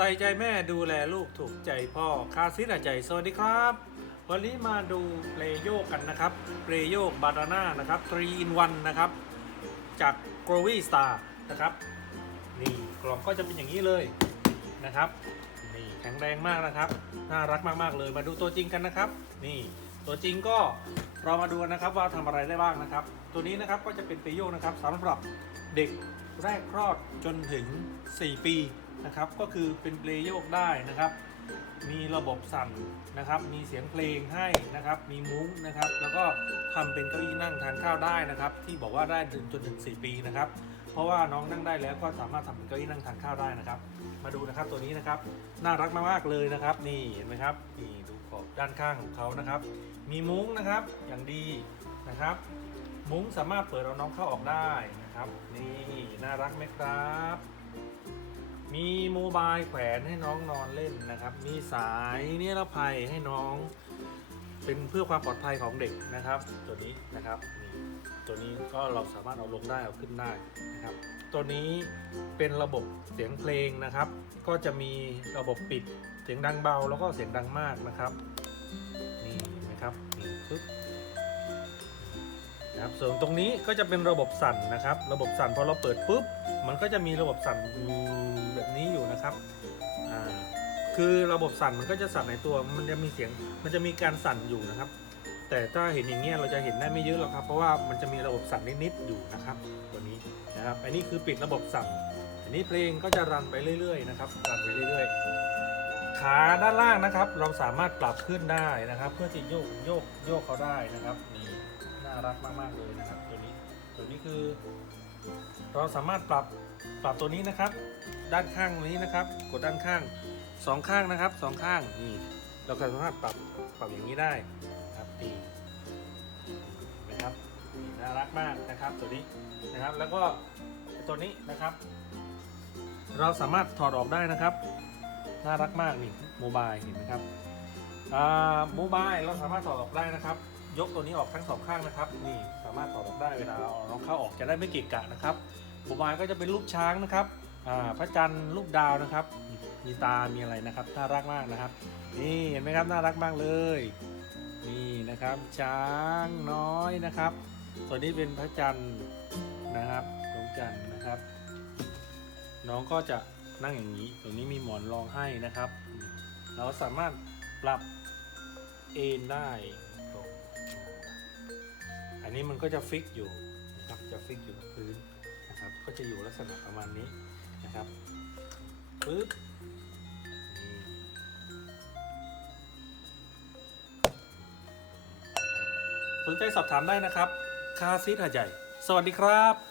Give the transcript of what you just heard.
ส่ใจแม่ดูแลลูกถูกใจพ่อคาซิดใจสวัสดีครับ วันนี้มาดูเปลโยกกันนะครับเปลโยกบานาน่านะครับ3 in 1นะครับ จาก g r o w y Star นะครับนี่กล่องก็จะเป็นอย่างนี้เลยนะครับนี่แข็งแรงมากนะครับ น่ารักมากๆเลยมาดูตัวจริงกันนะครับ นี่ตัวจริงก็เรามาดูนะครับว่าทำอะไรได้บ้างนะครับ ตัวนี้นะครับก็จะเป็นเปลโยกนะครับสำหรับ เด็กแรกคลอดจนถึง 4 ปีนะครับ ก็คือเป็นเปลโยกได้นะครับ มีระบบสั่นนะครับ มีเสียงเพลงให้นะครับ มีมุ้งนะครับ แล้วก็ทำเป็นเก้าอี้นั่งทานข้าวได้นะครับ ที่บอกว่าได้ถึงจนถึง 4 ปีนะครับ เพราะว่าน้องนั่งได้แล้วก็สามารถทำเป็นเก้าอี้นั่งทานข้าวได้นะครับ มาดูนะครับตัวนี้นะครับ น่ารักมากๆเลยนะครับ นี่เห็นไหมครับนี่ ขอบด้านข้างของเขานะครับ มีมุ้งนะครับอย่างดีนะครับ มุ้งสามารถเปิดเอาน้องเข้าออกได้นะครับ นี่น่ารักไหมครับ มีโมบายแขวนให้น้องนอนเล่นนะครับ มีสายนิรภัยให้น้อง เป็นเพื่อความปลอดภัยของเด็กนะครับ ตัวนี้นะครับนี่ ตัวนี้ก็เราสามารถเอาลงได้เอาขึ้นได้นะครับ ตัวนี้เป็นระบบเสียงเพลงนะครับ ก็จะมีระบบปิดเสียงดังเบาแล้วก็เสียงดังมากนะครับนี่นไหมครับนี่ปึ๊บนะครับส่วนตรงนี้ก็จะเป็นระบบสั่นนะครับ ระบบสั่นพอเราเปิดปุ๊บมันก็จะมีระบบสั่นแบบนี้อยู่นะครับอ่าคือระบบสั่นมันก็จะสั่นในตัวมันจะมีเสียงมันจะมีการสั่นอยู่นะครับ แต่ถ้าเห็นอย่างเงี้ยเราจะเห็นได้ไม่เยอะหรอกครับ เพราะว่ามันจะมีระบบสั่นนิดๆอยู่นะครับ ตัวนี้นะครับ อันนี้คือปิดระบบสั่นอันนี้เพลงก็จะรันไปเรื่อย ๆ นะครับรันไปเรื่อย ๆ ขาด้านล่างนะครับ เราสามารถปรับขึ้นได้นะครับ เพื่อจะโยกโยกโยกเขาได้นะครับนี่น่ารักมากๆเลยนะครับ ตัวนี้ตัวนี้คือ เราสามารถปรับปรับตัวนี้นะครับ ด้านข้างนี้นะครับ กดด้านข้างสองข้างนะครับสองข้างนี่เราก็สามารถปรับปรับอย่างนี้ได้ ครับนี่เห็นไหมครับน่ารักมากนะครับตัวนี้นะครับแล้วก็ตัวนี้นะครับ เราสามารถถอดออกได้นะครับ น่ารักมากนี่โมบายเห็นไหมครับโมบายเราสามารถถอดออกได้นะครับ ยกตัวนี้ออกทั้งสองข้างนะครับ นี่สามารถถอดออกได้เวลาเอาน้องเข้าออกจะได้ไม่เกะกะนะครับโมบายก็จะเป็นรูปช้างนะครับพระจันทร์รูปดาวนะครับ มีตา มีอะไรนะครับ น่ารักมากนะครับ นี่เห็นไหมครับ น่ารักมากเลย นะครับ ช้างน้อยนะครับส่วนี้เป็นพระจันทร์นะครับดวงจันทร์นะครับ น้องก็จะนั่งอย่างนี้ตรงนี้มีหมอนรองให้นะครับ เราสามารถปรับเอนได้ตรงอันนี้มันก็จะฟิกอยู่นะครับจะฟิกอยู่กับพื้นนะครับ ก็จะอยู่ลักษณะประมาณนี้นะครับปึ๊บ นใจสอบถามได้นะครับ คาซีทหาดใหญ่ สวัสดีครับ